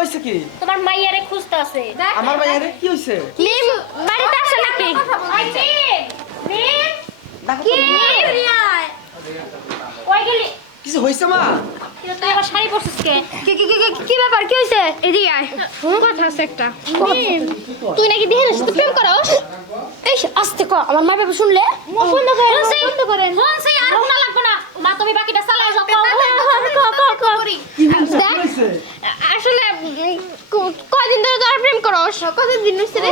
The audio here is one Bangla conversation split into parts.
হইছে কি তোমার মাইয়ারে খুঁজতে আছে আমার মাইয়ারে কি হইছে লিম বাড়িতে আছে নাকি লিম দেখো কি রিয়ায় কই গেলি কিছু হইছে মা তুই আবার শাড়ি পরছিস কে কি ব্যাপার কি হইছে এদিকে আয় কথা আছে একটা লিম তুই নাকি দেহের সাথে প্রেম করস এই আস্তে ক আমার মা বাবা শুনলে মুখ বন্ধ করেন হন সেই আর শোনা লাগবে না মা তুমি বাকিটা চালাও যাও কি হইছে কি হইছে আসলে কয়দিন ধরে তোর প্রেম করস কতদিন হইছে রে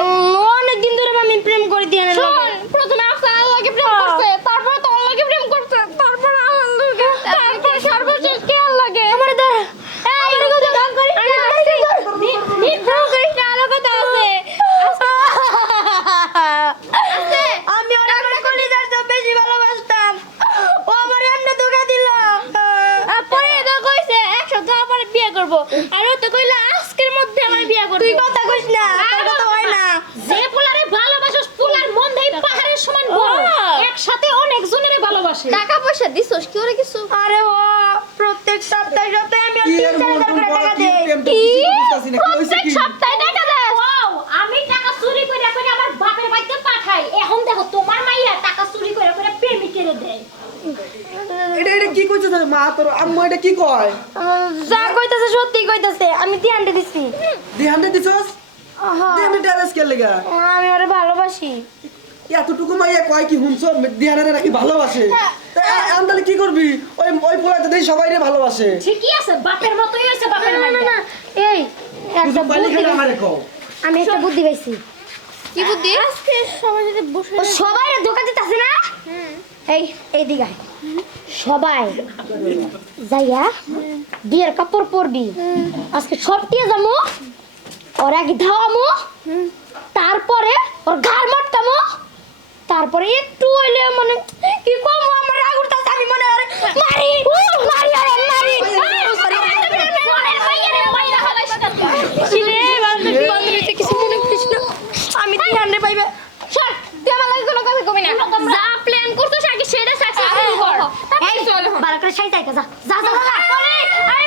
অনেক দিন ধরে আমি প্রেম করে দিয়ে না শোন প্রথমে আপনার লাগে প্রেম করছে তারপর তোর লাগে প্রেম করছে তারপর আমার লাগে তারপর সর্বশেষ কে লাগে আমার ধর এই গান করি নিট গান করি না আলো কথা আছে আমি ওর আমার কলিজার চেয়ে বেশি ভালোবাসতাম ও আমার এমনি ধোঁকা দিল পরে এটা কইছে এক সপ্তাহ পরে বিয়ে করব আর ও তো কইলা আজকের মধ্যে আমার বিয়ে করব তুই কথা কইস না তোর কথা হয় না যে পোলারে ভালোবাসিস পোলার মন দেই পাহাড়ের সমান বড় একসাথে অনেক জনেরে ভালোবাসে টাকা পয়সা দিছস কি ওরে কিছু আরে ও প্রত্যেক সপ্তাহে সপ্তাহে আমি ওর কি এর 3-4 মন হাজার করে টাকা বড় কি দেই প্রেম তো কিছু বুঝতাছি না কি হইছে প্রত্যেক কি সপ্তাহে টাকা দেয় ওয়াও আমি টাকা চুরি করে করে আমার বাপের বাড়িতে পাঠাই এখন দেখো তোমার মাইয়া টাকা চুরি করে করে প্রেমিকেরে দেয় এটা কি কইছে মা তোর আম্মু এটা কি কয় যা কইতাছে সত্যি কইতাছে আমি ধ্যানটা দিছি দিহান্ডে দিছস দিহান্ডে টেরাস কে লাগা আমি ওরে ভালোবাসি এতটুকু মাইয়া কয় কি হুনছো দিহান্ডে নাকি ভালোবাসে আন্দালে কি করবি ওই ওই পোলাতে দেই সবাইরে ভালোবাসে ঠিকই আছে বাপের মতই হইছে বাপের মাইয়া এই একটা তুই পাইলি বুদ্ধি খালি আমারে কও আমি একটা বুদ্ধি পাইছি কি বুদ্ধি আজকে সবাই যদি বসে ও সবাই ধোকা দিতাছে না এই দিকে আয়। সবাই যাইয়া বিয়ের কাপড় পরবি আজকে সব দিয়ে যাবো ওর আগে ধাওয়ামো তারপরে ওর ঘাড় মারতামো তারপরে একটু হইলে মানে কি কম আমার রাগ উঠতাছে আমি মনে হয় মারি মারি আরে মারি কিছু মনে করিস না আমি ধ্যানে পাইবে সর তুই আমার লাগে কোনো কথা কবি না যা প্ল্যান করছিস আগে সেটা সাকসেসফুল কর এই চল বারা করে সাইতাই যা যা যা যা আরে